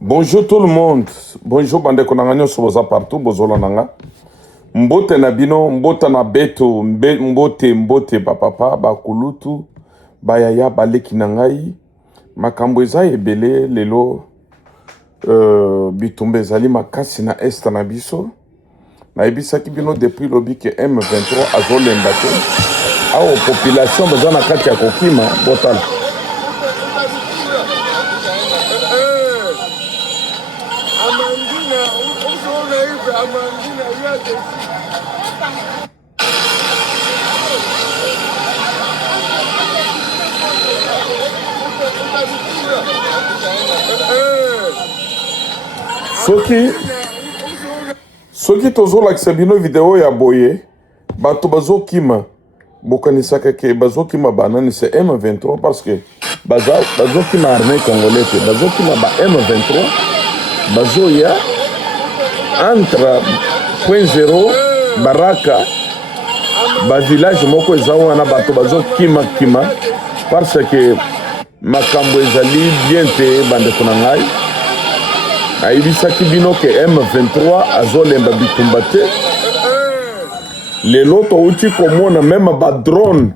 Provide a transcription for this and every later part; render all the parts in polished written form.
Bonjour tout le monde. Bonjour bande konanga sur boza partout bozola nanga. Mbote na bino, mbota na beto, mbote papa bakulutu, bayaya baleki na ngai. Makambo eza ebele lelo bitumba ezali makasi na est na biso. Na ebisaki bino depuis lobi ke M23 azolemba te. Awo population baza na kati ya kokima botala. Soki tozolakisa bino video ya boye bato bazokima bokanisaka ke bazokima banani c'est M23 parce que bazokima armée congolais te bazokima ba M23 bazoya entre point zéro baraka ba village moko eza wana bato bazokima parce que makambo ezali bien te bandeko na ngai ayibisaki bino ke M23 azolemba bitumba te lelo touti komona meme ba drone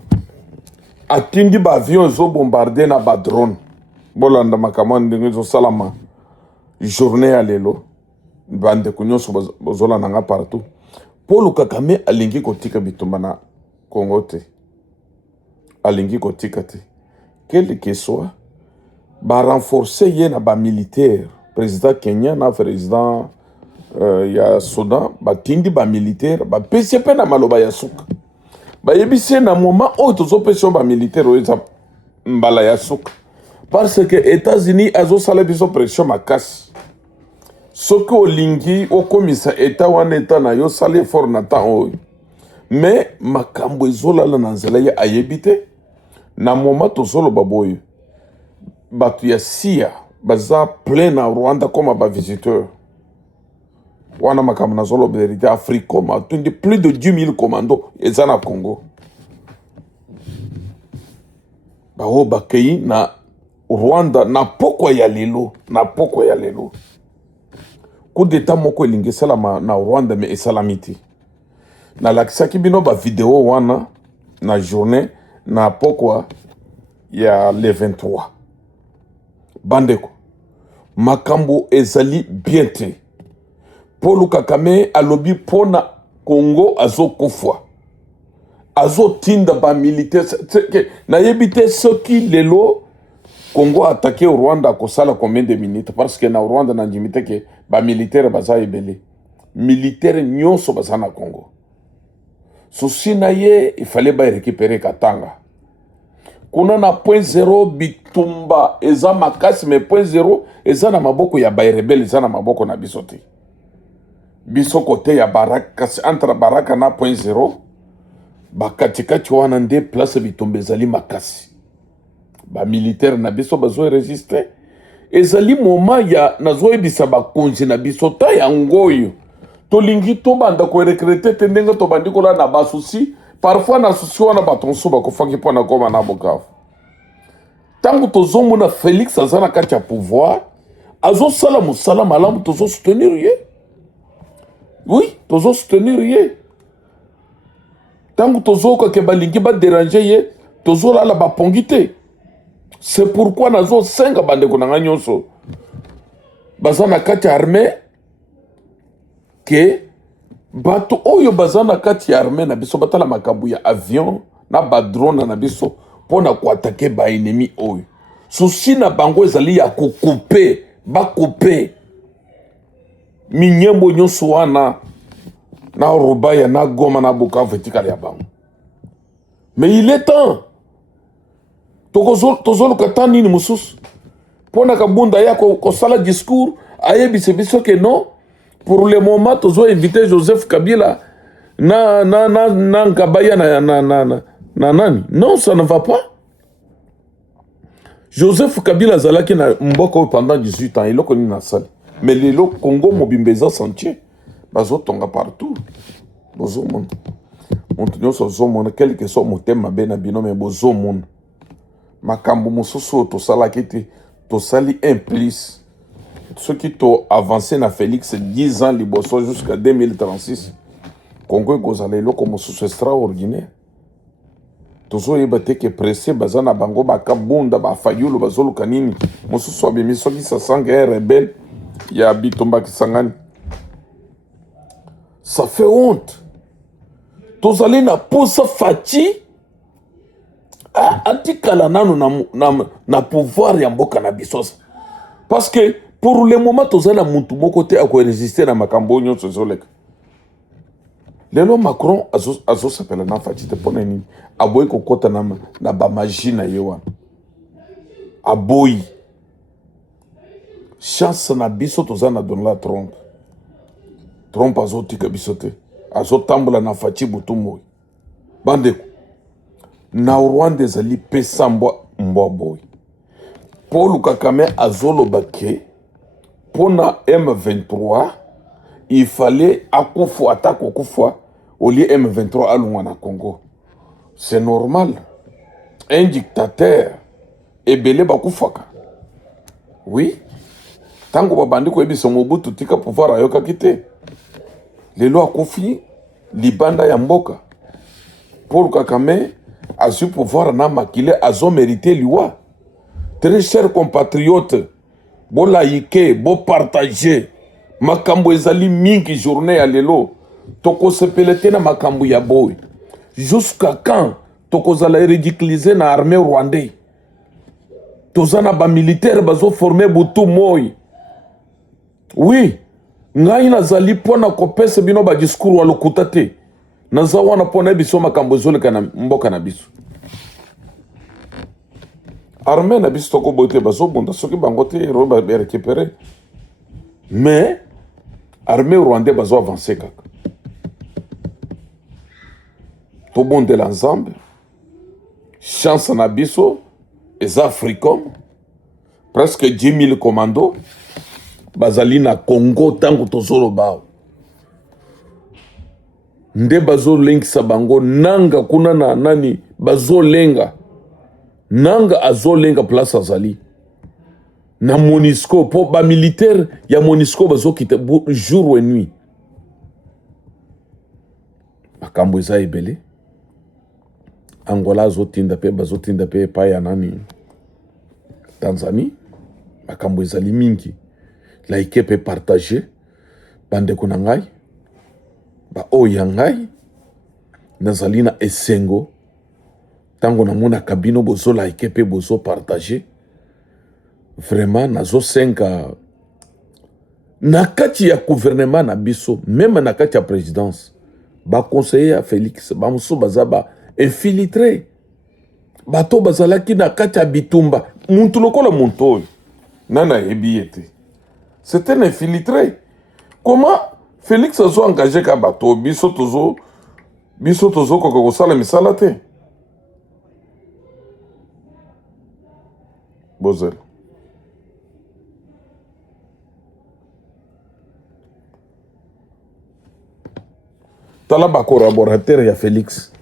atindi ba avion ezobombarde na ba drone bolanda makambo ndenge ezosalama journée ya lelo bandeko nyonso bozolanda nga partout Paul Kagame alingi kotika bitumba na Congo te alingi kotika te quel que soit ba renforcer ye na ba militaire président Kenya na président ya Soudan batindi ba militaire ba PCP na maloba ya suka ba yebise na moment oyo tozopesa ba militaire oyo mbala ya suka parce que États-Unis azosala biso pression makasi soki olingi okomisa eta wana eta na yo sala effort na temps oyo mais makambo ezolala na nzela ya ayebi te na moment tozoloba boyo bato ya sia baza plein na Rwanda comme ba visiteur wana makambo na zolo vérité Afrique comme plus de 10 000 commandos eza na Congo bao bakei na Rwanda na pokwa ya lelo coup d'état moko elingesala na Rwanda mais esalamiti na lakisaki bino ba vidéo wana na journée na pokwa ya le 23 bandeko makambo ezali bien te Paul Kagame alobi pona Congo azokufwa azotinda ba militaire na yebite soki lelo Congo attaqué au Rwanda kosala combien de minutes parce que na Rwanda na njimite ke ba militaire baza ebele militaire nyonso baza na Congo souci na ye il fallait ba récupérer Katanga kuna na point zéro bitumba eza makasi mais point zéro eza na maboko ya ba rebelle eza na maboko na biso te biso kote ya baraka entre baraka na point zéro bakatikati wana nde place bitumba ezali makasi ba militaire na biso bazo résister ezali moment ya nazoyebisa bakonzi na biso ta ya ngoyo tolingi tobanda ko recruter te ndenge tobandi kola na basusi parfois na susi wana batonso bakofaki mpona koma na Bukavu tango tozomona Félix aza na kati ya pouvoir azosala mosala malamu tozosoutenir ye oui tozosoutenir ye tango tozoka ke balingi badéranger ye tozolala bapongi te c'est pourquoi nazosenga bandeko na nga nyonso baza na kati ya armée ke bato oyo baza na kati ya armée na biso batala makambo ya avion na badrone na biso pona koatake ba ennemi oyo souci na bango ezali ya kokupe bakupe minyembo nyonso wana na Rubaya na Goma na Bukavu etikali ya bango mais il est temps tozoluka ta nini mosusu pona kabunda ya kosala discours ayebise biso ke non pour le moment tozo inviter Joseph Kabila na Nkabaya na nani non ça ne va pas Joseph Kabila zalaki na mboko pendant 18 ans iloko ni na sali mais lelo Congo mobimbeza sentier bazotonga partout bozomona monto nyonso zomona quel que soit motema bena bino mais bozomona makambo mosusu tosalaki te tosali un plus ceux qui ont avancé na Félix 10 ans liboso jusqu'à 2036. Congo kozalelo comme sous extraordinaire. Toujours yeba te que pressé bazana bango bakabunda ba fayulu bazolu kanini. Mosusu abimi soki sa sanga rebelle ya bitomba kisangani. Ça fait honte. Tozali na posa fati atikala nanu na pouvoir ya mboka na bisosa. Parce que pour le moment tozali na muntu moko te ako résister na makambo nyonso ezoleka. Lelo Macron azo s'appelle na fati te pona nini. Aboyi kokota na ba magie na yewa. Aboyi. Chance na biso tozali na Donald Trump. Trump azo tika biso te. Azo tambula na fati butu moi. Bandeko. Na Rwanda ezali pesa mbwa boy. Paul Kagame azoloba ke pona M23 il fallait akufwa attaque okufwa au lieu M23 alungwa na Congo. C'est normal. Un dictateur ebele bakufaka. Oui. Tango babandi ko ebiso Mobutu tika pouvoir ayoka kite. Lelo akufi libanda ya mboka. Paul Kagame a su pouvoir na makile azo mérité liwa. Très chers compatriotes, bo laïke, bo partager. Makambo ezali mingi journée ya lelo. Toko sepelete na makambo ya boy. Jusqu'à quand toko zala ridiculiser na armée rwandais. Tozana ba militaire bazo former butu moi. Oui, ngai nazali pona kopesa bino ba discours wa lokuta te. Nazawa na pona biso makambo ezoleka na mboka na biso. Armée na biso toko bote bazo bonda soki bango te roba récupérer. Mais armée rwandais bazo avancer kaka. To bonde l'ensemble. Chance na biso les Africains presque 10 000 commandos bazali na Congo tango tozolo bao. Nde bazo lengisa bango nanga kuna na nani bazo lenga. Nanga azolenga place azali. Na Monisco, po ba militaire ya Monisco bazo kite jour et nuit. Makambo eza ebele. Angola azotinda pe bazo tinda pe pa ya nani. Tanzanie. Makambo ezali mingi. La équipe est partagée. Bande kuna ngai. Ba oya ngai. Nazali na esengo. Tango na mona kabino bozo la équipe bozo partager. Vraiment nazo senga nakati ya gouvernement na biso même nakati ya présidence ba conseiller à Félix ba muso bazaba infiltré bato bazalaki nakati ya bitumba muntu lokola muntu nana ebiete c'est un infiltré. Comment Félix a engagé ka bato biso tozo koko sala misala te Bozel. Talaba collaborateur ya Félix.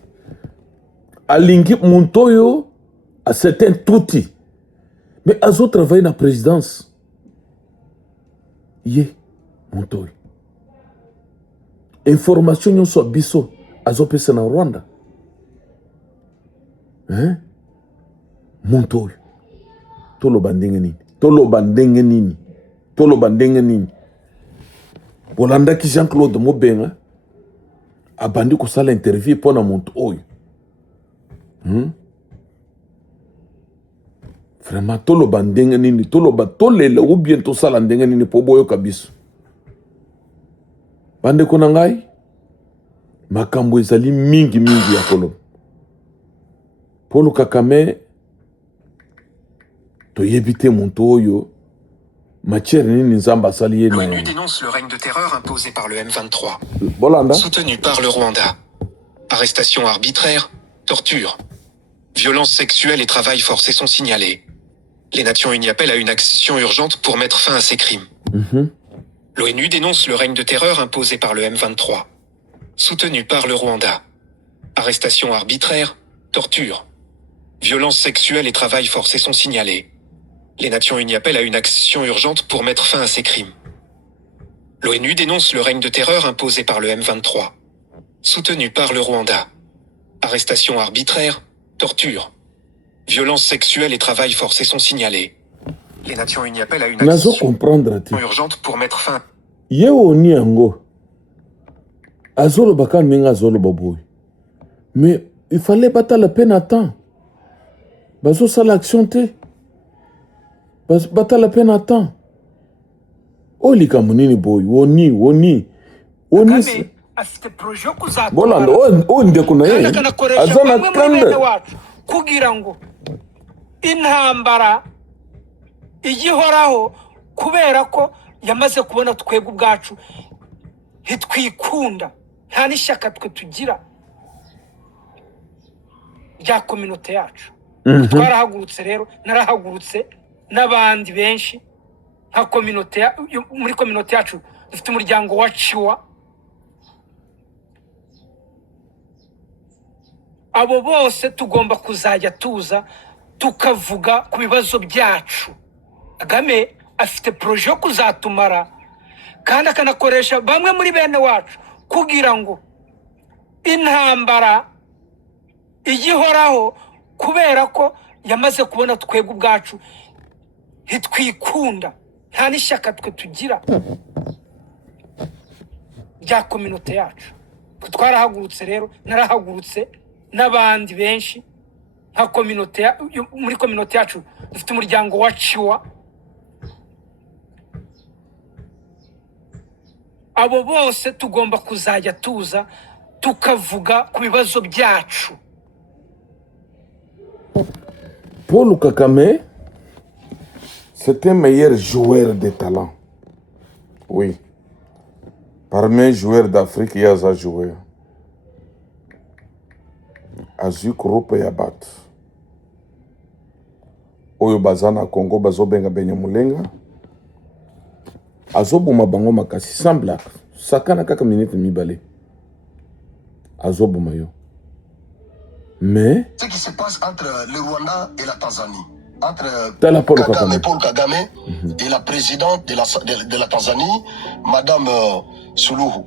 Alingi Montoyo a certains touti. Mais azo travaille na présidence. Ye Montoyo. Information yon so biso azo pesa na Rwanda. Hein? Montoyo. Tolo bandenge nini. Bolanda ki Jean-Claude Mobenga abandi ko sala interview pona muntu oyo. Vraiment tolo bandenge nini, tolele ou bien to sala ndenge nini po boyo kabiso. Bande ko ngai makambo ezali mingi ya kolo. Paul Kagame to yebite muntu oyo. L'ONU dénonce le règne de terreur imposé par le M23, soutenu par le Rwanda. Arrestations arbitraires, torture, violences sexuelles et travail forcé sont signalés. Les Nations Unies appellent à une action urgente pour mettre fin à ces crimes. L'ONU dénonce le règne de terreur imposé par le M23, soutenu par le Rwanda. Arrestations arbitraires, torture, violences sexuelles et travail forcé sont signalés. Les Nations Unies appellent à une action urgente pour mettre fin à ces crimes. L'ONU dénonce le règne de terreur imposé par le M23, soutenu par le Rwanda. Arrestations arbitraires, torture, violences sexuelles et travail forcé sont signalés. Les Nations Unies appellent à une action urgente pour mettre fin. Yeo ni ango. Azolo baka menga azolo baboy. Mais il fallait battre la peine à temps. Bazo ça l'action te. Battre la peine à temps. Oli kamunini boy. Woni. Afite projet kuzatwara. Bola nde kuna ye. Azana kande. Kugira ngo intambara igihoraho kubera ko yamaze kubona twebwe ubwacu hitwikunda nta n'ishyaka twe tugira rya community yacu. Twarahagurutse rero, narahagurutse n'abandi benshi nka community muri community yacu dufite umuryango wa Chiwa. Abo bose tugomba kuzajya tuza tukavuga ku bibazo byacu. Kagame afite projet yo kuzatumara kandi akanakoresha bamwe muri bene wacu kugira ngo intambara igihoraho kubera ko yamaze kubona twebwe ubwacu hitwikunda nta n'ishyaka twe tugira rya community yacu. Twarahagurutse rero, narahagurutse n'abandi benshi nka community muri community yacu dufite umuryango wa Chiwa. Abo bose tugomba kuzajya tuza tukavuga ku bibazo byacu. Paul Kagame, c'est un meilleur joueur de talent. Oui. Parmi les joueurs d'Afrique, il y a un joueur. Azu Kurupe Yabat. Oyo bazana Congo bazo benga benye mulenga. Azobuma bango makasi sambla. Sakana kaka minute mibale. Azobuma yo. Mais ce qui se passe entre le Rwanda et la Tanzanie, entre Paul Kagame et la présidente de la Tanzanie, Madame Suluhu.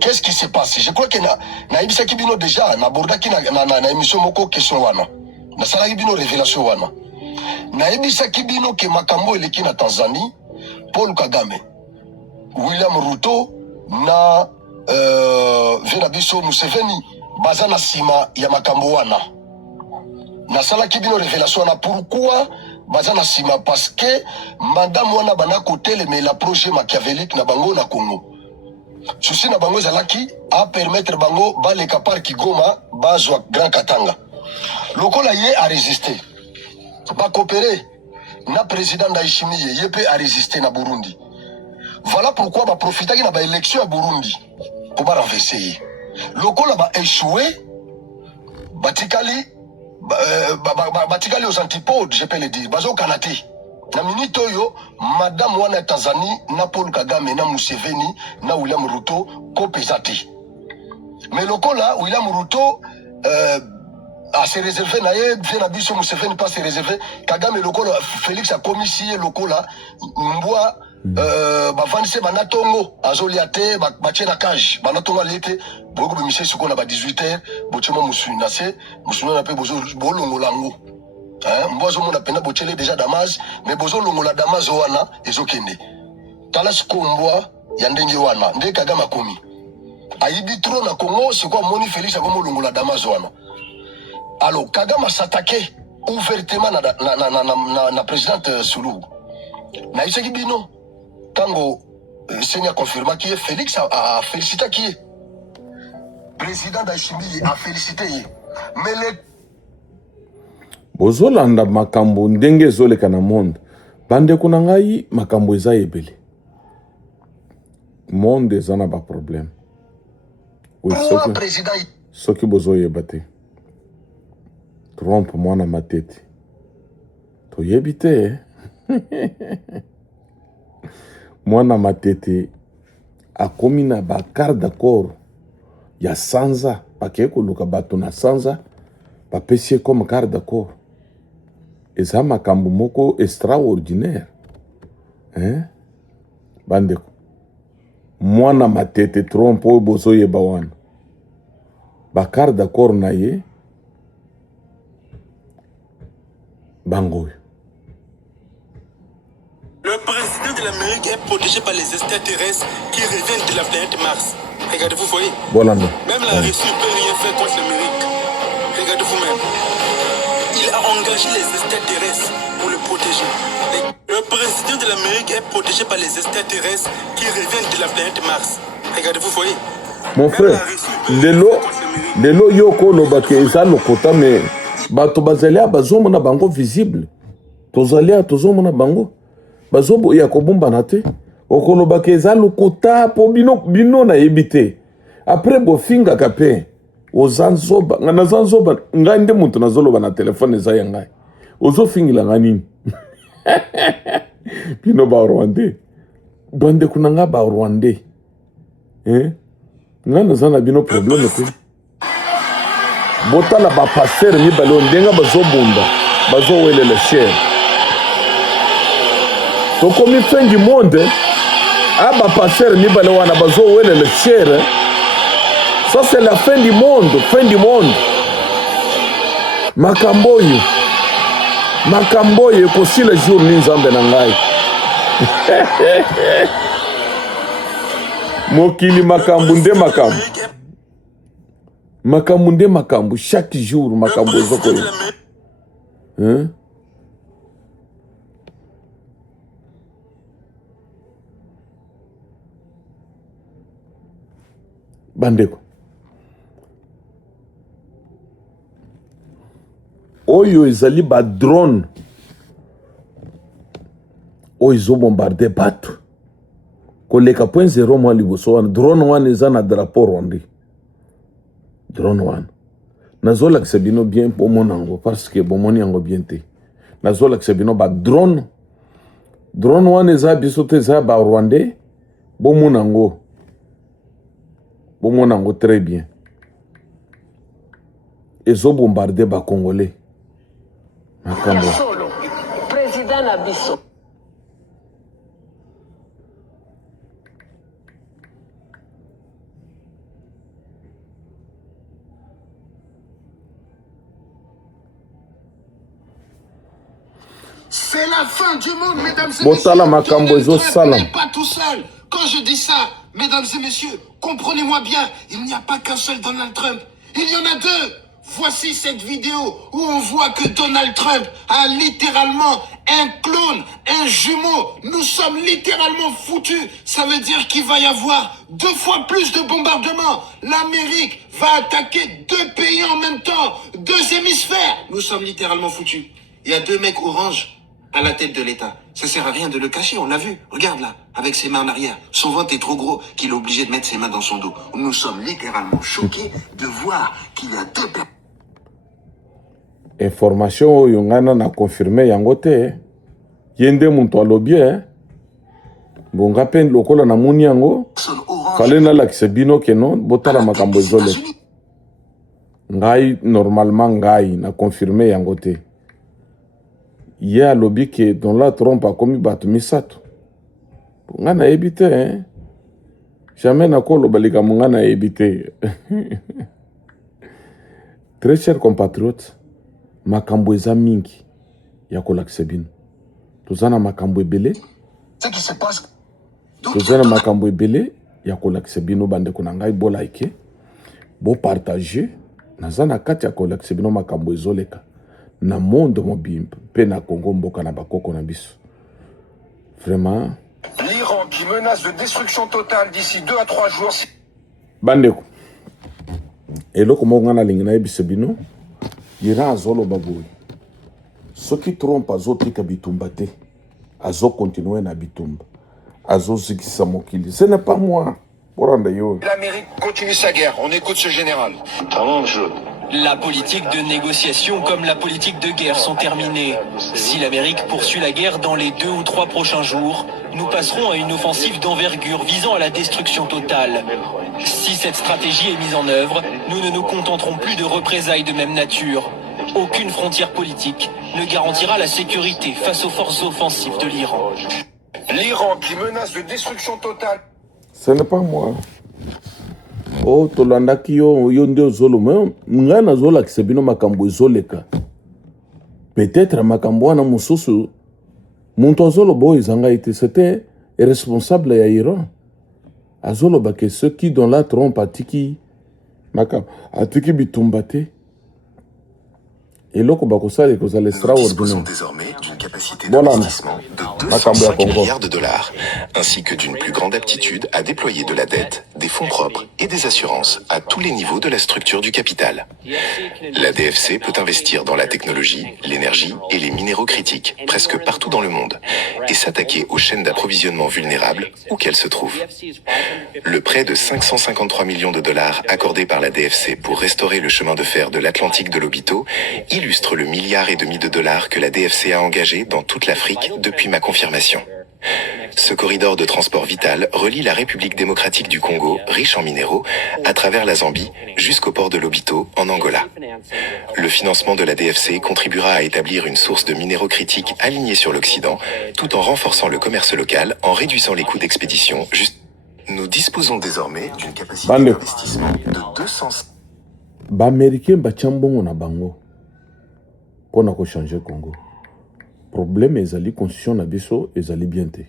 Qu'est-ce qui s'est passé? Je crois que na ibisa kibino déjà na bordaki na émission moko question wana. Na sala kibino révélation wana. Na ibisa kibino ke makambo eleki na Tanzanie, Paul Kagame, William Ruto na Venabiso Museveni bazana sima ya makambo wana. Na sala kibino révélation wana pourquoi bazana sima parce que madame wana bana côté mais la projet machiavélique na bango na Congo. Souci na bango zalaki a permettre bango baleka par Kigoma bazwa Grand Katanga. Lokola ye a résisté. Ba coopérer na président Ndayishimiye yepe a résisté na Burundi. Voilà pourquoi ba profiter na ba élection à Burundi pour ba renverser. Lokola ba échoué batikali batikali aux antipodes, je peux le dire. Bazo kanate. Na minito yo, madame wana Tanzanie, na Paul Kagame, na Museveni, na William Ruto, ko pesati. Mais lokola, William Ruto, a se réservé, na ye, vena biso Museveni pas se réservé, Kagame lokola, Félix a commis si lokola, mbwa, bavandise banatongo, azoliate, batie na cage, banatongo alete, bogo bimise suko na ba 18h, bochema musuinase, musuina pe bozo bolongo lango. Mbozo mona pena bochele déjà Damas, mais bozo longola Damas wana ezokende. Tala sikombwa ya ndenge wana, ndenge Kagame akomi. Ayibi trop na Congo, c'est quoi Moni Félix akomo longola Damas wana. Alors Kagame s'attaquer ouvertement na présidente Suluhu. Na isaki bino tango Seigneur confirma qui est Félix a félicité qui est président Ndayishimiye a félicité mais les bozolanda makambo ndenge ezoleka na monde bande kuna ngai makambo eza ebele monde eza na ba problème oui soki bozoyeba te trompe mwana matete toyebi te mwana matete akomi na ba quart d'accord ya sanza bakeye koluka bato na sanza bapesi comme quart d'accord eza makambo moko extraordinaire. Hein? Bandeko. Mwana matete trompe oyo bozoyeba wana. Bakar d'accord na ye. Bangoyo. Le président de l'Amérique est protégé par les extraterrestres qui reviennent de la planète Mars. Regardez-vous, voyez. Voilà. Même la Russie ne peut rien faire contre l'Amérique. Regardez vous-même. Il a engagé les extraterrestres pour le protéger. Le président de l'Amérique est protégé par les extraterrestres qui reviennent de la planète Mars. Regardez-vous, voyez. Mon frère, lelo yoko lobake eza lokota me bato bazalia bazomona bango visible. Tozalia tozomona bango. Bazobo ya kobumbana te. Okolobake eza lokota po bino na yebite. Après bofinga kape ozanzoba ngana zanzoba ngande muntu nazoloba na telefone eza ya ngai. Ozofingila ngani? Bino ba Rwandais. Bande kunanga ba Rwandais. Ngana zana bino problème te. Botala ba passer mi balon ndenga bazobunda. Bazowele le cher. Donc comme il fin du monde, ba passer mi balon wana bazowele le cher. Ça c'est la fin du monde, fin du monde. Makamboyo. Makamboyo kosi le jour ni nzambe na ngai. Mokili makambu nde makambu. Makambu nde makambu. Chaque jour makambu ezokoyo. Hein? Bandeko. Oyo ezali ba drone. Oyo ezo bombarde bato. Koleka point zero mwa liboso wana. Drone wana eza na drapeau rwandais. Drone wana. Nazola kisebino bien po monango. Parce que bomoni yango bien te. Nazola kisebino ba drone. Drone wana eza bisote eza ba rwandais. Bomonango. Bomonango très bien. Ezo bombarde ba congolais. Makambo. Président Nabiso. C'est la fin du monde, mesdames et Botala messieurs. makambo ezo salam. N'est pas tout seul. Quand je dis ça, mesdames et messieurs, comprenez-moi bien, il n'y a pas qu'un seul Donald Trump. Il y en a deux. Voici cette vidéo où on voit que Donald Trump a littéralement un clone, un jumeau. Nous sommes littéralement foutus. Ça veut dire qu'il va y avoir 2 fois plus de bombardements. L'Amérique va attaquer 2 pays en même temps, 2 hémisphères. Nous sommes littéralement foutus. Il y a 2 mecs orange à la tête de l'État. Ça sert à rien de le cacher, on l'a vu. Regarde là, avec ses mains en arrière. Son ventre est trop gros qu'il est obligé de mettre ses mains dans son dos. Nous sommes littéralement choqués de voir qu'il y a 2 personnes. Information oyo ngana na confirmer yango te. Yende muntu alobi bonga pen lokola na muni yango. Fale na lakise bino keno botala makambo ezole. Ngai normalement ngai na confirmer yango te. Ye alobi ke Donald Trump a komi batu misato. Ngana ebite Jamais na koloba likambo ngana ebite. Très chers compatriotes, makambo eza mingi ya kolakisa bino. Tozana makambo ebele. Ce qui se passe. Tozana makambo ebele ya kolakisa bino bandeko na ngai bo like, bo partager. Nazana kati ya kolakisa bino makambo ezoleka na monde mobimba pe na Congo mboka na bakoko na biso. Vraiment. L'Iran qui menace de destruction totale d'ici 2 à 3 jours. Bandeko. Eloko moko ngana lingi na yebisa bino. Iran azolo baboui. Soki Trump azotika bitumba te, azo continuer na bitumba, azo zikisa mokili. Ce n'est pas moi. L'Amérique continue sa guerre. On écoute ce général. La politique de négociation comme la politique de guerre sont terminées. Si l'Amérique poursuit la guerre dans les 2 ou 3 prochains jours, nous passerons à une offensive d'envergure visant à la destruction totale. Si cette stratégie est mise en œuvre, nous ne nous contenterons plus de représailles de même nature. Aucune frontière politique ne garantira la sécurité face aux forces offensives de l'Iran. L'Iran qui menace de destruction totale. Ce n'est pas moi. Oh, tolandaki yo ndio zolo mais ngana zola kisebino makambo zoleka. Peut-être makambo wana mususu muntu zolo boy zanga ite c'était responsable ya Iran. Azolo ba que ceux qui dans la trompe atiki makam atiki bitumbate. Et là, nous disposons désormais d'une capacité d'investissement de 205 milliards de dollars, ainsi que d'une plus grande aptitude à déployer de la dette, des fonds propres et des assurances à tous les niveaux de la structure du capital. La DFC peut investir dans la technologie, l'énergie et les minéraux critiques, presque partout dans le monde, et s'attaquer aux chaînes d'approvisionnement vulnérables où qu'elles se trouvent. Le prêt de 553 millions de dollars accordé par la DFC pour restaurer le chemin de fer de l'Atlantique de Lobito illustre le milliard et demi de dollars que la DFC a engagé dans toute l'Afrique depuis ma confirmation. Ce corridor de transport vital relie la République démocratique du Congo, riche en minéraux, à travers la Zambie jusqu'au port de Lobito, en Angola. Le financement de la DFC contribuera à établir une source de minéraux critiques alignée sur l'Occident, tout en renforçant le commerce local, en réduisant les coûts d'expédition. Nous disposons désormais d'une capacité d'investissement de 200... Américain bachambongo na bango. Pour na ko changer Congo. Problème ezali constitution na biso ezali bien te.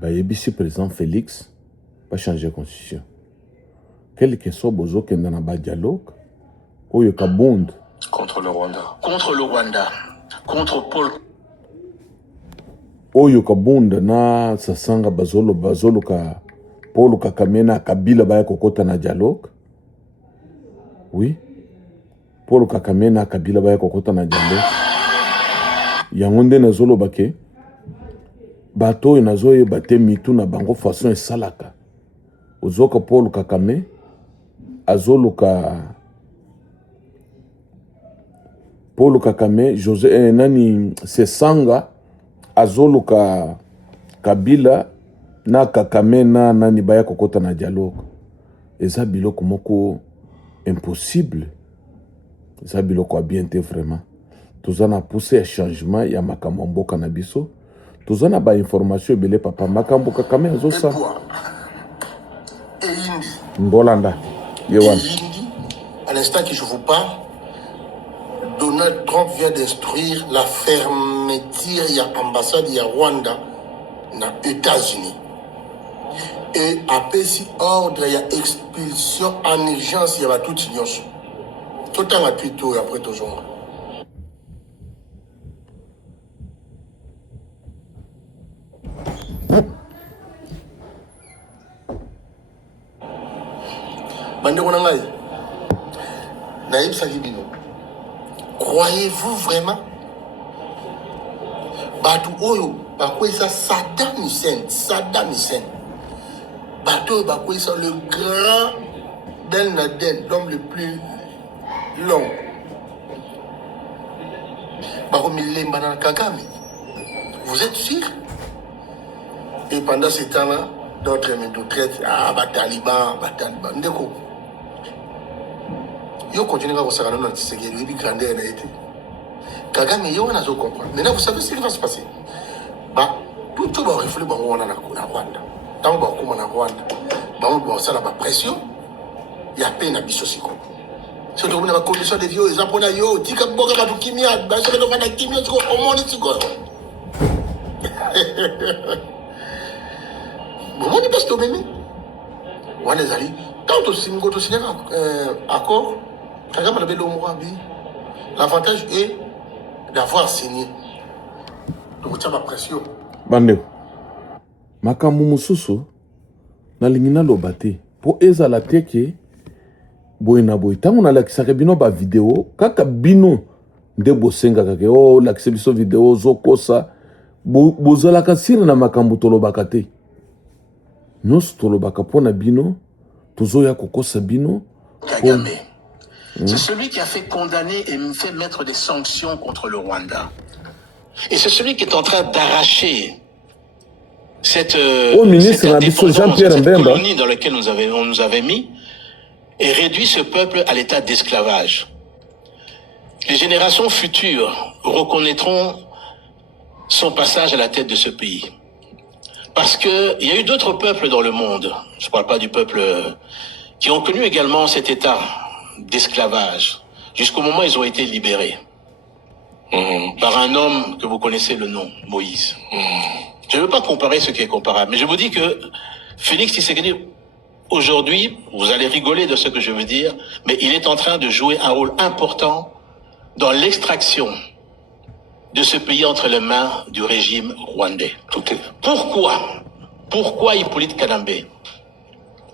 Ba yebisi président Félix va changer constitution. Quel que soit bozo kenda na ba dialogue oyo ka bond Contre le Rwanda. Contre le Rwanda. Contre Paul. Oyo ka bond na sasanga bazolo ka Paul Kagame na Kabila baya kokota na dialogue. Oui. Paul Kagame na Kabila baya kokota na dialogue. Yangonde na zolo bake bato na zoye bate mitu na bango façon esalaka. Ozoka Paul Kagame azoluka Paul Kagame José nani Sesanga azoluka Kabila na Kagame na nani baya kokota na dialogue. Eza biloko moko impossible. Eza biloko bien te vraiment. Tous en a poussé un changement ya makambo mboka na biso. Tous en a ba information belé papa makambo Kagame azosa. Et Indi. Mbolanda. Yewan. À l'instant que je vous parle, Donald Trump vient d'instruire la fermeture de l'ambassade de Rwanda aux États-Unis. Et après si ordre il y a expulsion en urgence il y a tout union. Tout le temps à Twitter et après toujours. Croyez-vous vraiment Batou Oyo, ça Saddam Hussein. Batou Bakou, c'est le grand Ben Laden, l'homme le plus long. Bakou Milem Banan Kagame. Vous êtes sûr? Et pendant ce temps-là, d'autres me traitent, Taliban. Ndeko. Yo continue à vous faire un petit séquel, il est grandeur n'a été. Kagame, yo on a zo comprendre. Maintenant, vous savez ce qui va se passer. Bah, tout le monde reflète bon on a na Rwanda. Tant que comme na Rwanda, bah on doit ça la pression. Il y a peine à biso siko. C'est donc une condition de vie, ils apprennent yo, tika boka ka kimia, bah ça va na kimia siko au monde siko. Bon, on est pas stoppé mais. On est allé. Tant que si nous signer accord, Kagame a le Mourabi. L'avantage est d'avoir signé. Donc tu as ma pression. Bande. Makambo mususu na lingina lobate po eza la teke boy na boy tango na lakisaka bino ba video kaka bino nde bosenga kake o lakisa biso video zokosa bozalaka sire na makambo tolobaka te nyonso tolobaka pona bino tozoya kokosa bino. Kagame, c'est celui qui a fait condamner et fait mettre des sanctions contre le Rwanda. Et c'est celui qui est en train d'arracher cette colonie dans laquelle on nous avait mis et réduit ce peuple à l'état d'esclavage. Les générations futures reconnaîtront son passage à la tête de ce pays. Parce qu'il y a eu d'autres peuples dans le monde, je ne parle pas du peuple, qui ont connu également cet état d'esclavage, jusqu'au moment où ils ont été libérés. Par un homme que vous connaissez le nom, Moïse. Je ne veux pas comparer ce qui est comparable, mais je vous dis que Félix Tshisekedi, aujourd'hui, vous allez rigoler de ce que je veux dire, mais il est en train de jouer un rôle important dans l'extraction de ce pays entre les mains du régime rwandais. Pourquoi Hippolyte Kanambe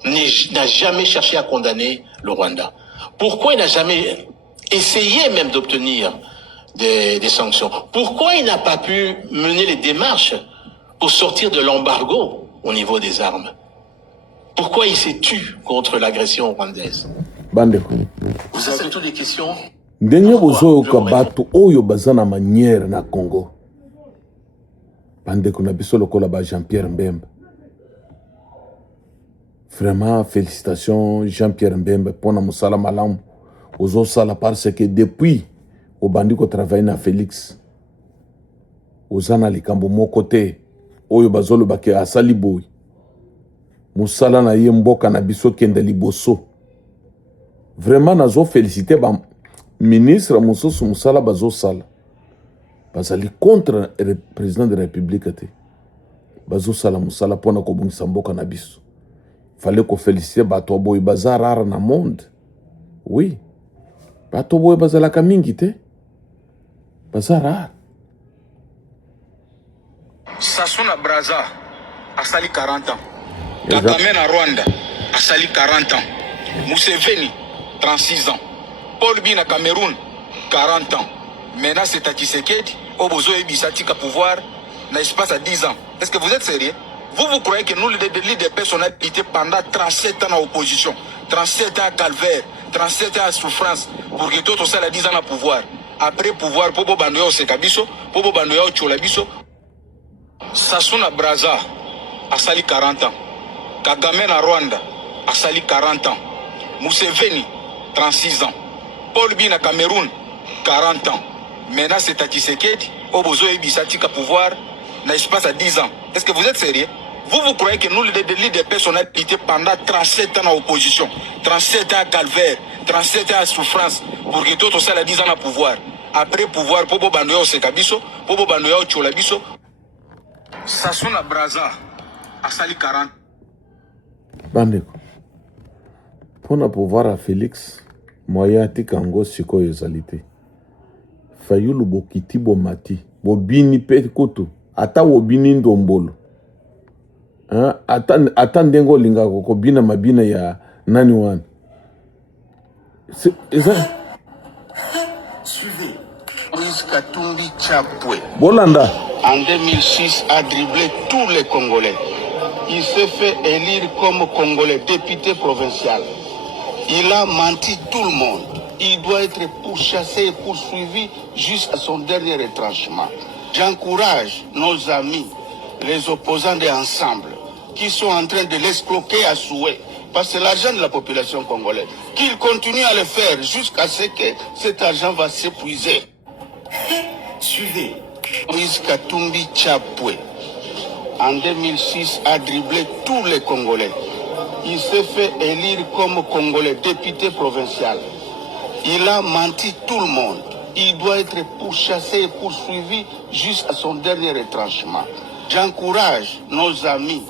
n'a jamais cherché à condamner le Rwanda? Pourquoi il n'a jamais essayé même d'obtenir des sanctions? Pourquoi il n'a pas pu mener les démarches pour sortir de l'embargo au niveau des armes? Pourquoi il s'est tué contre l'agression rwandaise? Ça, c'est toutes les questions. Ndenge bozoyoka bato oyo baza na manière na Congo. Bandeko na biso lokola ba Jean-Pierre Mbemba. Vraiment félicitations Jean-Pierre Mbemba pour na musala malamu. Ozo sala parce que depuis au bandiko travailler na Félix. Ozana likambo moko te oyo bazolo bake asali boy. Musala na ye mboka na biso kende liboso. Vraiment nazo féliciter ba ministre Moussousou Moussala Bazo Sala. Bazali contre le président de la République. Bazo Sala Moussala pona kobungi samboka na biso. Fallait qu'on félicite bato boy bazar rare na monde. Oui. Bato boy bazala kamingi te. Bazar rare. Sassou Braza a sali 40 ans. Kagame na Rwanda a sali 40 ans. Museveni 36 ans. Paul Biya na Cameroun, 40 ans. Maintenant, c'est à Tshisekedi, au besoin de pouvoir, dans l'espace à 10 ans. Est-ce que vous êtes sérieux? Vous croyez que nous, les des personnalités, pendant 37 ans en opposition, 37 ans à calvaire, 37 ans à souffrance, pour que tout ça, 10 ans à pouvoir. Après pouvoir, pour Bobandoya au Sekabiso, pour Bobandoya au Cholabiso, Sassou Braza a sali 40 ans. Kagame na Rwanda a sali 40 ans. Museveni, 36 ans. Paul Biya na Cameroun, 40 ans. Maintenant, c'est à Tshisekedi, au besoin de pouvoir, dans l'espace à 10 ans. Est-ce que vous êtes sérieux? Vous croyez que nous, les des personnalités, pendant 37 ans en opposition, 37 ans à calvaire, 37 ans à souffrance, pour que tout ça, 10 ans à pouvoir. Après pouvoir, pour Bobandoya au Sekabiso, pour Bobandoya au Cholabiso, Sassou Braza a sali 40. Bandeko. Pour pouvoir à Félix, moya tikango siko ezalite. Fayulu bokiti bomati. Bobini pe koto. Ata wobini ndombolo. Ata ndengo linga koko bina mabina ya nani wan. C'est ça? Suivez. Moïse Katumbi Chapwe. Bolanda. En 2006, a dribblé tous les Congolais. Il s'est fait élire comme Congolais, député provincial. Il a menti tout le monde. Il doit être pourchassé et poursuivi jusqu'à son dernier retranchement. J'encourage nos amis, les opposants d'ensemble, qui sont en train de l'escroquer à souhait, parce que c'est l'argent de la population congolaise, qu'ils continuent à le faire jusqu'à ce que cet argent va s'épuiser. Suivez. Moïse Katumbi Chapwe, en 2006, a dribblé tous les Congolais. Il s'est fait élire comme Congolais, député provincial. Il a menti tout le monde. Il doit être pourchassé et poursuivi jusqu'à son dernier retranchement. J'encourage nos amis,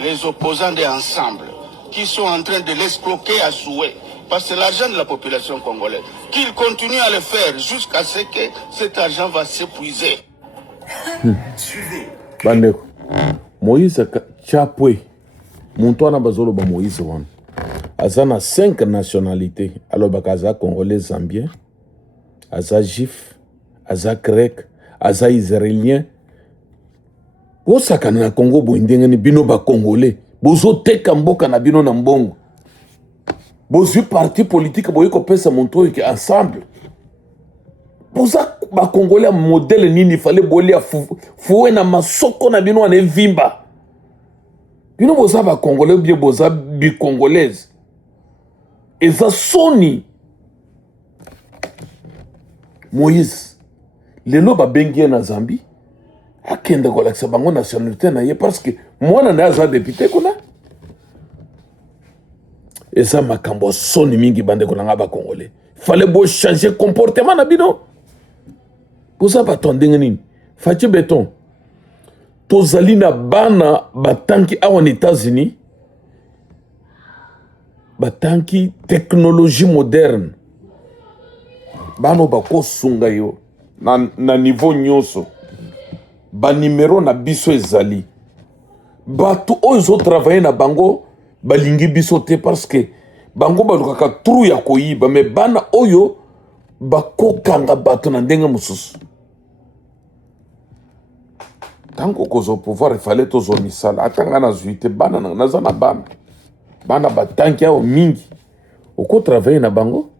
les opposants d'ensemble, qui sont en train de l'escroquer à souhait, parce que c'est l'argent de la population congolaise, qu'ils continuent à le faire jusqu'à ce que cet argent va s'épuiser. Suivez. Bandeko. Moïse Chapwe. Montwana bazolo ba Moïse wan. Azana 5 nationalités. Alors bakaza congolais zambien, aza juif, aza grec, aza israélien. Osaka na Congo boindenge ni bino ba congolais. Bozo teka mboka na bino na mbongo. Bozu parti politique boyiko pesa monto ki ensemble. Boza ba congolais modèle nini fallait bolia foué na masoko na bino na vimba. Bino boza ba congolais bien boza bi congolaise. Eza soni. Moïse lelo babengi na Zambie akenda kolakisa bango nationalité na ye parce que mwana na aza député kuna. Et ça makambo soni mingi bande ko nga ba congolais. Fallait beau changer comportement na bino. Pour ça ba tondenge nini? Fati beton. Tozali na bana batanki awa en États-Unis. Batanki technologie moderne. Bano bako sunga yo na niveau nyonso. Ba numéro na biso ezali. Batu ozo travailler na bango balingi biso te parce que bango balukaka trou ya koyiba mais bana oyo bakokanga bato na ndenge mususu. Tanko kozo pouvoir il fallait tozo misala atanga na zuite bana na zana bana batanki ya mingi oko travailler na bango.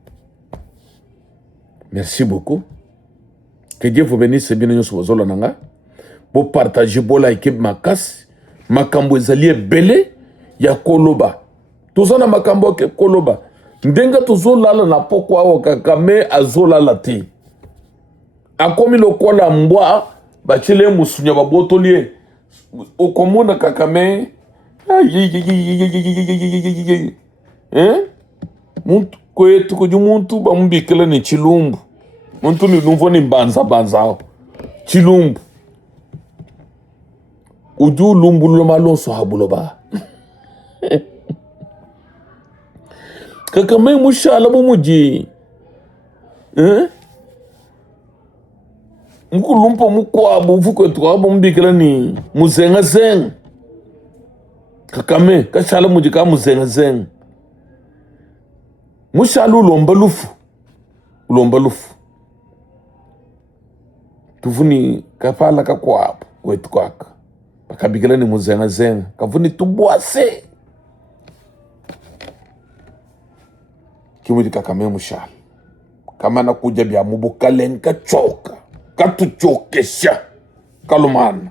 Merci beaucoup. Que Dieu vous bénisse bien nyonso bozola nanga. Bo partager bo like makasi makambo ezali ebele ya koloba. Tozana makambo ke koloba. Ndenga tozolala na poko awo Kagame azolala te. Akomi lokola mbwa bachele musunya babotolie. Okomona Kagame muntu kwetu kuju muntu bamumbikela ni chilumbu. Muntu ni numvo ni banza chilumbu. Uju lumbu lo malonso habuloba. Kagame mushala mumuji. Mkulumpo mukwabu vuko twabo mbikela ni muzenga. Kagame kashala muji ka muzenga. Mushala ulomba lufu. Tuvuni kapala kakwabu kwetu kwaka. Bakabikela ni muzenga. Kavuni tubwase. Kimwili Kagame mushala. Kama na kuja bya mubukalenka choka. Katuchokesha. Kalumana.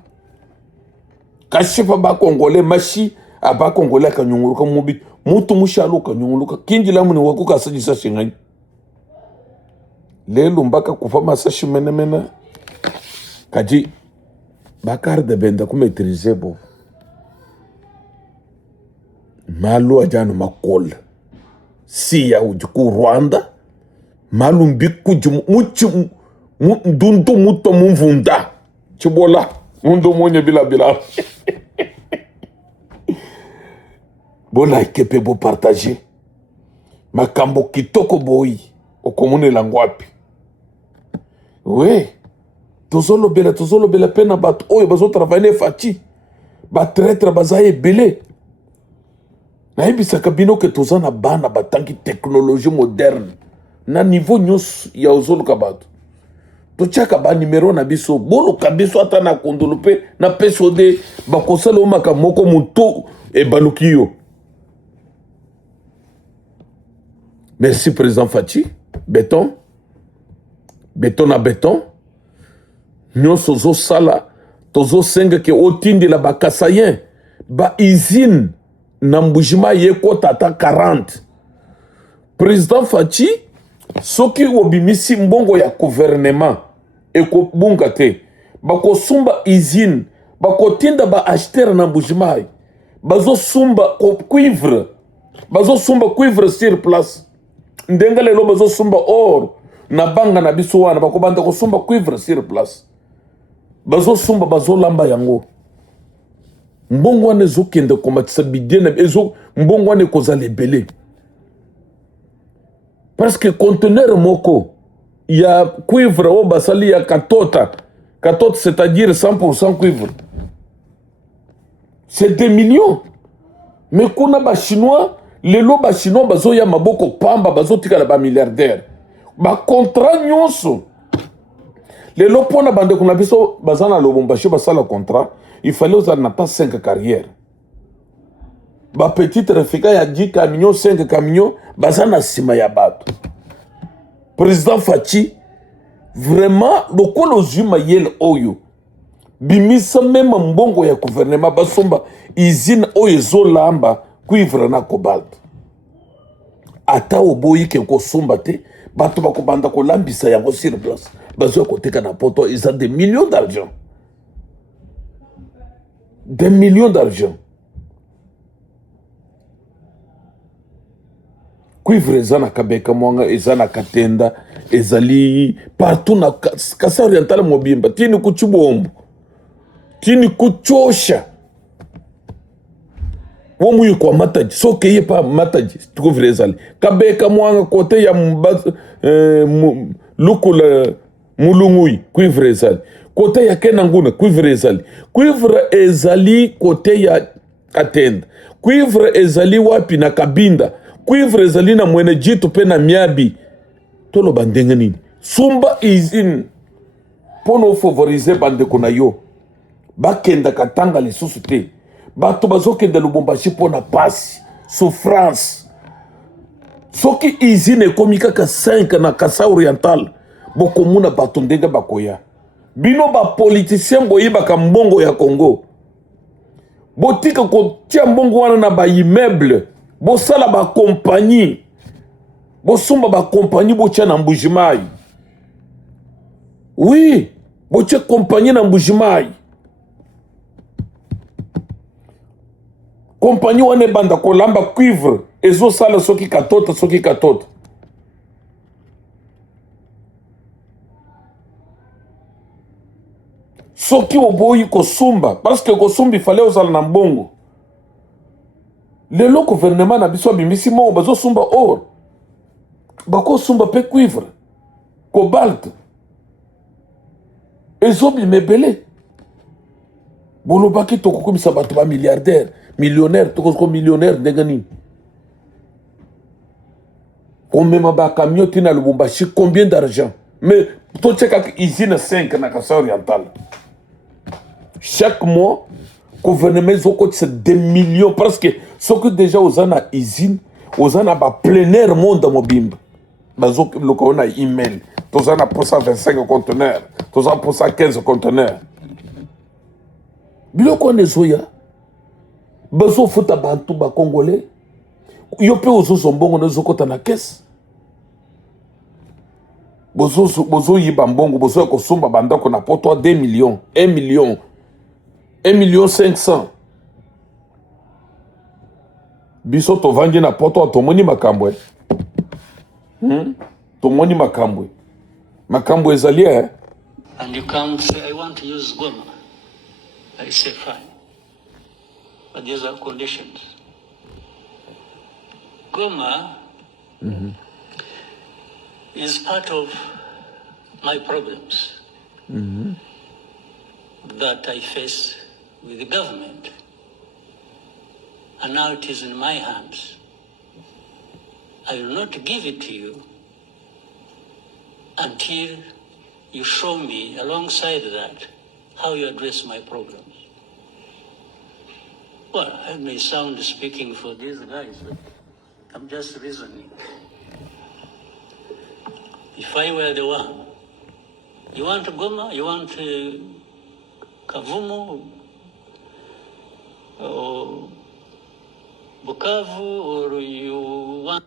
Kashifa ba Kongole mashi aba Kongole kanyunguluka mubi. Mutu mushala kanyunguluka. Kinji lamu ni wakuka sajisa shingani. Lelo mbaka kufa masashi menemena. Kaji bakar de benda kumetrize bo. Malu ajano makol. Si ya ujuku Rwanda. Malu mbiku muchu ndundu muto mumvunda. Chibola. Mundo mwenye bila. Bo like pe bo partager. Makambo kitoko boy. Okomune langwapi. We. Tozolo bela pena bat oyo bazo travailler fati. Ba traître bazaye belé. Na ibisa kabino ke tozana bana batanki technologie moderne. Na niveau nyos ya ozolo kabatu. Tochaka ba numéro na biso bolo kabiso ata na kondolope na pesode bakosala o makamoko muto e balukiyo. Merci président Fati. Béton na béton. Nyonso zo sala tozo senga ke otindi la bakasayen ba usine na mbujima yeko tata 40. Président Fati soki obimisi mbongo ya gouvernement eko bunga te bako sumba usine bako tinda ba acheter na mbujima bazo sumba cuivre sur place ndengale lo bazo sumba or na banga na biso wana bako banda ko sumba cuivre sur place bazo sumba bazo lamba yango mbongo wane zo kende komatisa bidena ezo mbongo wane kozala ebele parce que conteneur moko ya cuivre o basali ya katota c'est-à-dire 100% cuivre c'est des millions mais kuna ba chinois lelo ba chinois bazo ya maboko pamba bazo tika la ba milliardaire ba contrat nyonso lelo pona bande kuna biso bazana lobombashi basala contrat il fallait aux nata 5 carrières ba petite refika ya 10 camions 5 camions bazana sima ya bato. Président Fati vraiment lokolo zuma yel oyo bimisa même mbongo ya gouvernement basomba usine oyo zolamba cuivre na cobalt ata oboyi ke ko somba te bato bakobanda kolambisa yango sur place bazoya koteka na poto ils ont des millions d'argent, des millions d'argent. Cuivre eza na Kabeka Mwanga, eza na Katenda, ezali partout na Kasai Oriental mobimba, tini kuchibombo, tini kuchosha. Womu kwa Mataji, soke ye pa Mataji, cuivre ezali. Kabeka Mwanga kote ya Lukula Mulungui, cuivre ezali. Kote ya Kenanguna, cuivre ezali. Cuivre ezali kote ya Katenda. Cuivre ezali wapi na Kabinda. Cuivre ezali na Mwene Jitu pe na Miabi. Tolo bandenge nini. Sumba izin. Pono favoriser bande kuna yo. Bakenda katanga lisusu te. Bato bazokenda Lubumbashi pona pasi. Souffrance. Soki izine ekomi kaka 5 na Kasai Oriental. Bokomuna bato ndenge bakoya. Bino ba politicien boyibaka mbongo ya Congo. Botika kotia mbongo wana na ba immeuble. Bosala ba compagnie. Bosumba ba compagnie botia na Mbujimai. Oui, botia compagnie na Mbujimai. Compagnie wane banda kolamba cuivre ezo sala soki katota soki katota. Soki oboyi kosumba parce que kosumbi fallait osala na mbongo. Lelo gouvernement na biso bimisi mo bazo sumba or. Bako sumba pe cuivre, cobalt. Ezobi mebele. Bolo baki toko komisa bato ba milliardaire, millionnaire, toko millionnaire ndengani. Combien ba camion tina Lubumbashi, combien d'argent? Mais to cheka usine 5 na Kasai Oriental. Chaque mois, gouvernement zoko c'est des millions parce que ce que déjà aux ana usine, aux ana ba plein air monde mobimba. Bazok le qu'on a email, tous ana pour 125 conteneurs, tous ana pour 115 conteneurs. Biloko nezoya. Bazo futa bantu ba congolais. Yope ozo zombongo nezoko ta na caisse. Bozo yiba mbongo, bozo kosomba bandako na poto 2 millions, 1 million. 1 million 500. Biso to vangi na poto tomoni makambwe. Tomoni makambwe. Makambwe ezali eh. And you come say I want to use Goma. I say fine. But these are conditions. Goma is part of my problems that I face with the government. And now it is in my hands. I will not give it to you until you show me alongside that how you address my problems. Well, I may sound speaking for these guys, but I'm just reasoning. If I were the one, you want Goma, you want Kavumu, or Bukavu, or you want,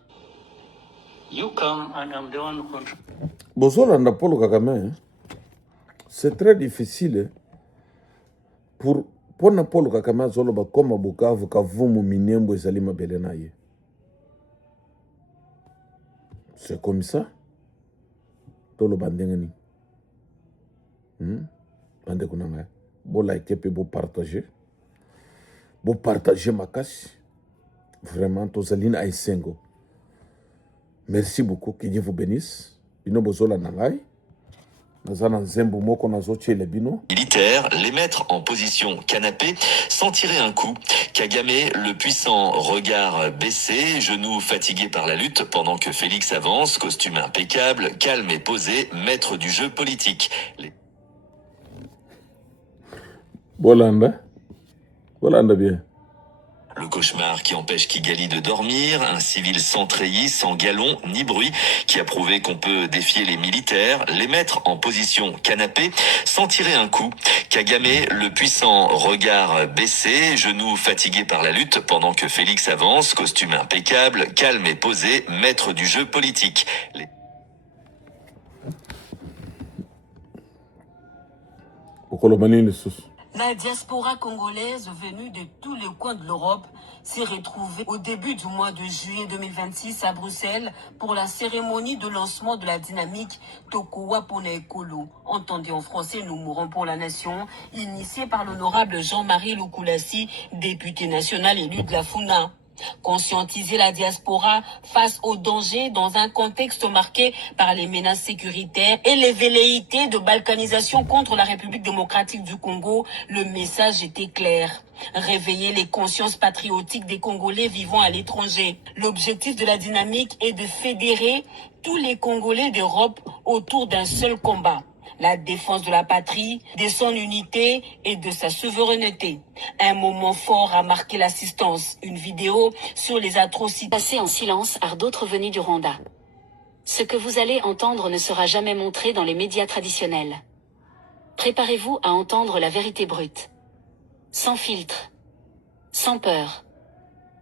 you come and I'm the one who controls. Bozola na Paul Kagame, c'est très difficile pour na Paul Kagame zoloba comme Bukavu, Kavumu, Minembwe ezali mabele na ye. C'est comme ça. Tolo bandengani. Bande kunanga. Bo like pe bo partager. Bo partager makasi. Vraiment tozaline aisengo. Merci beaucoup, que Dieu vous bénisse. Bino bozola nangai. Nazana nzembo moko nazoche le bino. Militaires, les mettre en position canapé, sans tirer un coup. Kagame, le puissant regard baissé, genoux fatigués par la lutte, pendant que Félix avance, costume impeccable, calme et posé, maître du jeu politique. Bolanda bien. Le cauchemar qui empêche Kigali de dormir, un civil sans treillis, sans galon, ni bruit, qui a prouvé qu'on peut défier les militaires, les mettre en position canapé, sans tirer un coup. Kagame, le puissant regard baissé, genoux fatigués par la lutte, pendant que Félix avance, costume impeccable, calme et posé, maître du jeu politique. La diaspora congolaise venue de tous les coins de l'Europe s'est retrouvée au début du mois de juillet 2026 à Bruxelles pour la cérémonie de lancement de la dynamique Tokowa Pona Ekolo, entendez en français Nous mourons pour la nation, initiée par l'honorable Jean-Marie Lukulassi, député national élu de la Funa. Conscientiser la diaspora face aux dangers dans un contexte marqué par les menaces sécuritaires et les velléités de balkanisation contre la République démocratique du Congo, le message était clair. Réveiller les consciences patriotiques des Congolais vivant à l'étranger. L'objectif de la dynamique est de fédérer tous les Congolais d'Europe autour d'un seul combat. La défense de la patrie, de son unité et de sa souveraineté. Un moment fort a marqué l'assistance. Une vidéo sur les atrocités passées en silence par d'autres venus du Rwanda. Ce que vous allez entendre ne sera jamais montré dans les médias traditionnels. Préparez-vous à entendre la vérité brute. Sans filtre. Sans peur.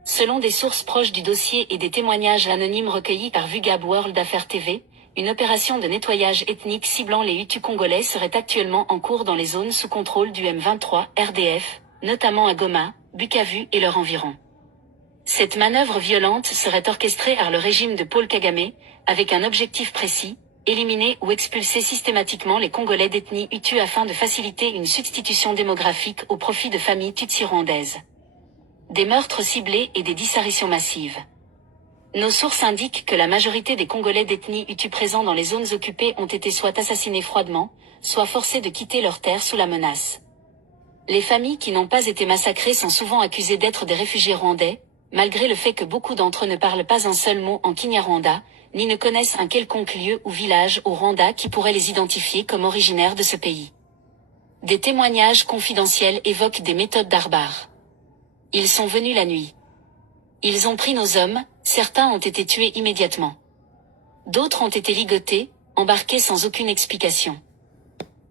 Selon des sources proches du dossier et des témoignages anonymes recueillis par VUGAB World Affaires TV, une opération de nettoyage ethnique ciblant les Hutus congolais serait actuellement en cours dans les zones sous contrôle du M23 RDF, notamment à Goma, Bukavu et leur environ. Cette manœuvre violente serait orchestrée par le régime de Paul Kagame, avec un objectif précis, éliminer ou expulser systématiquement les Congolais d'ethnie Hutu afin de faciliter une substitution démographique au profit de familles tutsi-rwandaises. Des meurtres ciblés et des disparitions massives. Nos sources indiquent que la majorité des Congolais d'ethnie Hutu présents dans les zones occupées ont été soit assassinés froidement, soit forcés de quitter leurs terres sous la menace. Les familles qui n'ont pas été massacrées sont souvent accusées d'être des réfugiés rwandais, malgré le fait que beaucoup d'entre eux ne parlent pas un seul mot en Kinyarwanda, ni ne connaissent un quelconque lieu ou village au Rwanda qui pourrait les identifier comme originaires de ce pays. Des témoignages confidentiels évoquent des méthodes barbares. Ils sont venus la nuit. Ils ont pris nos hommes, certains ont été tués immédiatement. D'autres ont été ligotés, embarqués sans aucune explication.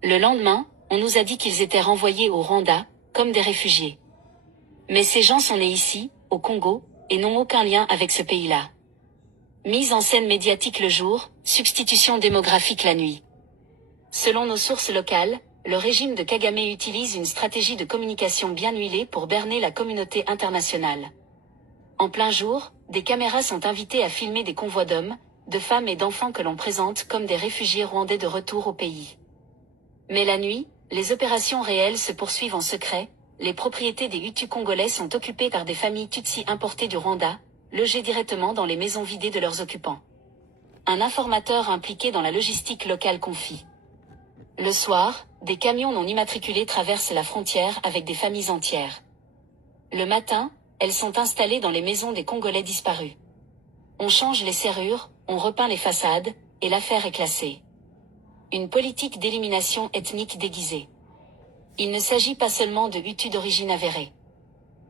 Le lendemain, on nous a dit qu'ils étaient renvoyés au Rwanda, comme des réfugiés. Mais ces gens sont nés ici, au Congo, et n'ont aucun lien avec ce pays-là. Mise en scène médiatique le jour, substitution démographique la nuit. Selon nos sources locales, le régime de Kagame utilise une stratégie de communication bien huilée pour berner la communauté internationale. En plein jour, des caméras sont invitées à filmer des convois d'hommes, de femmes et d'enfants que l'on présente comme des réfugiés rwandais de retour au pays. Mais la nuit, les opérations réelles se poursuivent en secret, les propriétés des Hutus congolais sont occupées par des familles Tutsi importées du Rwanda, logées directement dans les maisons vidées de leurs occupants. Un informateur impliqué dans la logistique locale confie. Le soir, des camions non immatriculés traversent la frontière avec des familles entières. Le matin, elles sont installées dans les maisons des Congolais disparus. On change les serrures, on repeint les façades, et l'affaire est classée. Une politique d'élimination ethnique déguisée. Il ne s'agit pas seulement de Hutus d'origine avérée.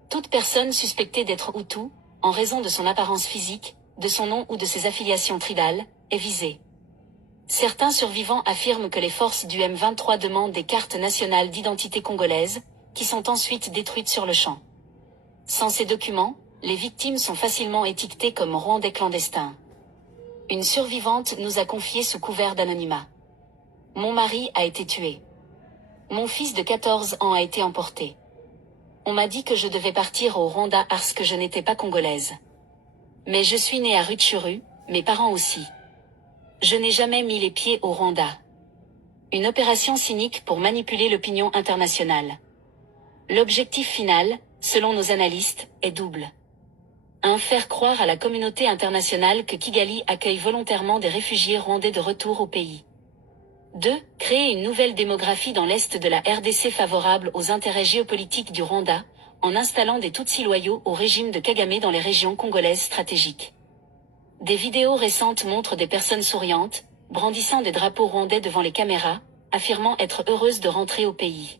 Toute personne suspectée d'être Hutu, en raison de son apparence physique, de son nom ou de ses affiliations tribales, est visée. Certains survivants affirment que les forces du M23 demandent des cartes nationales d'identité congolaises, qui sont ensuite détruites sur le champ. Sans ces documents, les victimes sont facilement étiquetées comme Rwandais clandestins. Une survivante nous a confié sous couvert d'anonymat. Mon mari a été tué. Mon fils de 14 ans a été emporté. On m'a dit que je devais partir au Rwanda parce que je n'étais pas congolaise. Mais je suis née à Rutshuru, mes parents aussi. Je n'ai jamais mis les pieds au Rwanda. Une opération cynique pour manipuler l'opinion internationale. L'objectif final, selon nos analystes, est double. 1. Faire croire à la communauté internationale que Kigali accueille volontairement des réfugiés rwandais de retour au pays. 2. Créer une nouvelle démographie dans l'est de la RDC favorable aux intérêts géopolitiques du Rwanda, en installant des Tutsis loyaux au régime de Kagame dans les régions congolaises stratégiques. Des vidéos récentes montrent des personnes souriantes, brandissant des drapeaux rwandais devant les caméras, affirmant être heureuses de rentrer au pays.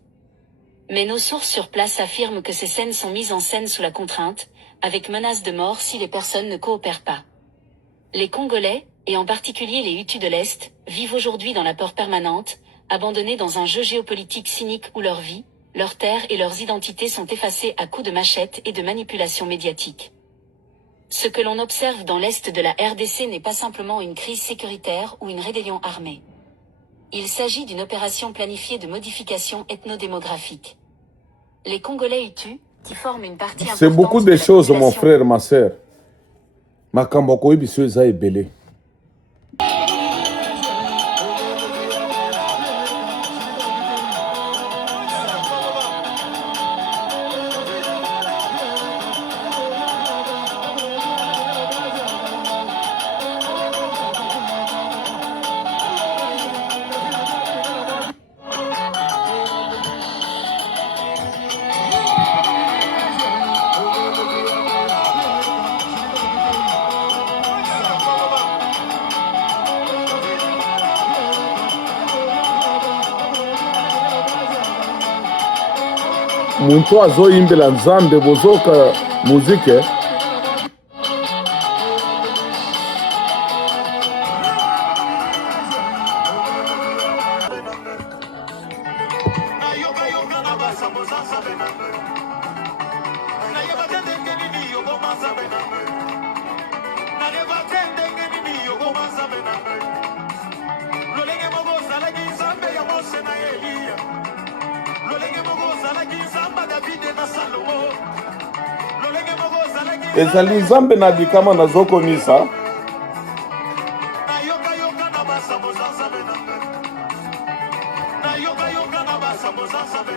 Mais nos sources sur place affirment que ces scènes sont mises en scène sous la contrainte, avec menace de mort si les personnes ne coopèrent pas. Les Congolais, et en particulier les Hutus de l'Est, vivent aujourd'hui dans la peur permanente, abandonnés dans un jeu géopolitique cynique où leur vie, leurs terres et leurs identités sont effacées à coups de machette et de manipulation médiatique. Ce que l'on observe dans l'Est de la RDC n'est pas simplement une crise sécuritaire ou une rébellion armée. Il s'agit d'une opération planifiée de modification ethnodémographique. Les Congolais Hutus, qui forment une partie importante... C'est beaucoup de choses, mon frère, ma sœur. Makambo koyebi so eza ebele. Muntu azoyimbela nzambe bozoka muzike. ezali nzambe na likama nazokomisa Yoga, yoga, na basa, boza, sabe.